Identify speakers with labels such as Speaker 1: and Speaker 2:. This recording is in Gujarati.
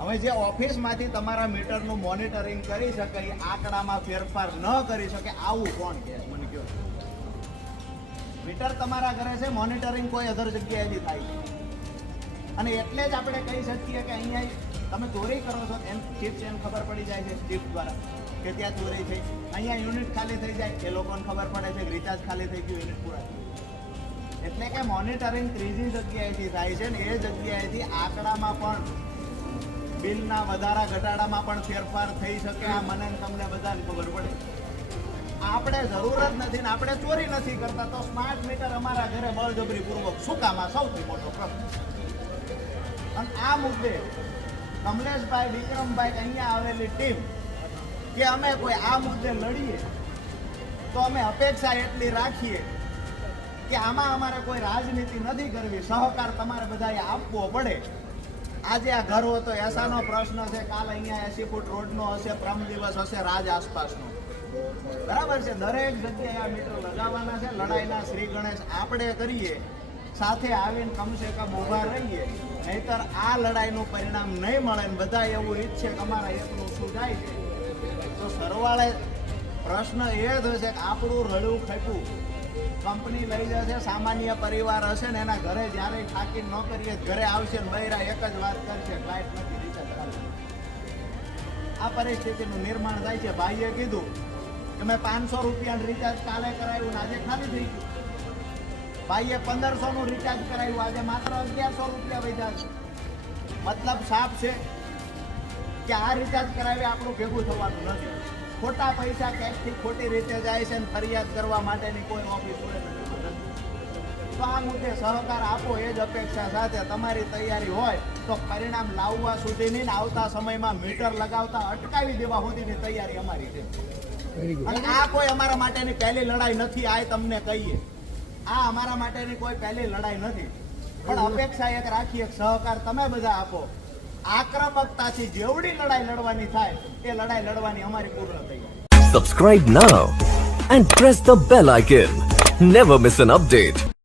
Speaker 1: હવે જે ઓફિસમાંથી તમારા મીટરનું મોનિટરિંગ કરી શકે, એ આંકડામાં ફેરફાર ન કરી શકે, આવું કોણ કહે? મને કહો. મીટર તમારા ઘરે છે, મોનિટરિંગ કોઈ અધર જગ્યાએથી થાય છે. અને એટલે જ આપણે કહી શકીએ કે અહીંયા તમે ચોરી કરો છો, એમ ચિપ્સ એમ ખબર પડી જાય છે ચીપ દ્વારા કે ત્યાં ચોરી થઈ. અહીંયા યુનિટ ખાલી થઈ જાય, એ લોકોને ખબર પડે છે રિચાર્જ ખાલી થઈ ગયું, યુનિટ પૂરા એટલે કે મોનિટરિંગ ત્રીજી જગ્યાએથી થાય છે ને, એ જગ્યાએથી આંકડામાં પણ બિલના વધારા ઘટાડામાં પણ ફેરફાર થઈ શકે, આ મને તમને બધાને ખબર પડે. આપણે જરૂર જ નથી ને આપણે ચોરી નથી કરતા, તો સ્માર્ટ મીટર અમારા ઘરે બળજબરી પૂર્વક શું સૌથી મોટો પ્રશ્ન. અને આ મુદ્દે કમલેશભાઈ, વિક્રમભાઈ અહીંયા આવેલી ટીમ કે અમે કોઈ આ મુદ્દે લડીએ, તો અમે અપેક્ષા એટલી રાખીએ કે આમાં અમારે કોઈ રાજનીતિ નથી કરવી. સહકાર તમારે બધાએ આપવો પડે. આજે આ ઘર હતો એસાનો પ્રશ્ન છે કાલ અહીંયા એસી ફૂટ રોડનો હશે, પ્રમ દિવસ હશે, રાજ આસપાસનો. બરાબર છે? દરેક જગ્યાએ આ મીટર લગાવવાના છે. લડાઈના શ્રી ગણેશ આપણે કરીએ, સાથે આવીને કમસે કમ ઊભા રહીએ. નહીતર આ લડાઈનું પરિણામ નહીં મળે ને બધા એવું ઈચ્છે કે અમારા એકનું શું જાય છે? તો સરવાળે પ્રશ્ન એ જ હશે કે આપણું રડવું ખેપું કંપની લઈ જશે, સામાન્ય પરિવાર હશે ને એના ઘરે જ્યારે થાકી નોકરીએ ઘરે આવશે ને બૈરા એક જ વાત કરશે લાઈટ નથી રિચાર્જ આ પરિસ્થિતિનું નિર્માણ થાય છે. ભાઈએ કીધું કે મેં પાંચસો રૂપિયાનું રિચાર્જ કાલે કરાવ્યું ને આજે ખાલી થઈ ગયું. ભાઈએ પંદરસો નું રિચાર્જ કરાવ્યું, આજે માત્ર અગિયારસો રૂપિયા છે. મતલબ સાફ છે કે આ રિચાર્જ કરાવી આપણું ભેગું થવાનું નથી. ખોટા પૈસા ક્યાંકથી ખોટી રીતે જાય છે ને ફરિયાદ કરવા માટેની કોઈ ઓફિસ હોય તો આ મુદ્દે સહકાર આપો એ જ અપેક્ષા સાથે તમારી તૈયારી હોય તો પરિણામ લાવવા સુધીની ને આવતા સમયમાં મીટર લગાવતા અટકાવી દેવા સુધીની તૈયારી અમારી છે. અને આ કોઈ અમારા માટેની પહેલી લડાઈ નથી આ તમને કહીએ. આ અમારા માટેની કોઈ પહેલી લડાઈ નથી. પણ અપેક્ષા એક રાખીએ એક સહકાર તમે બધા આપો. આક્રમકતાથી જેવડી લડાઈ લડવાની થાય એ લડાઈ લડવાની અમારી પૂર્ણ થઈ જાય
Speaker 2: Subscribe now and press the bell icon. Never miss an update.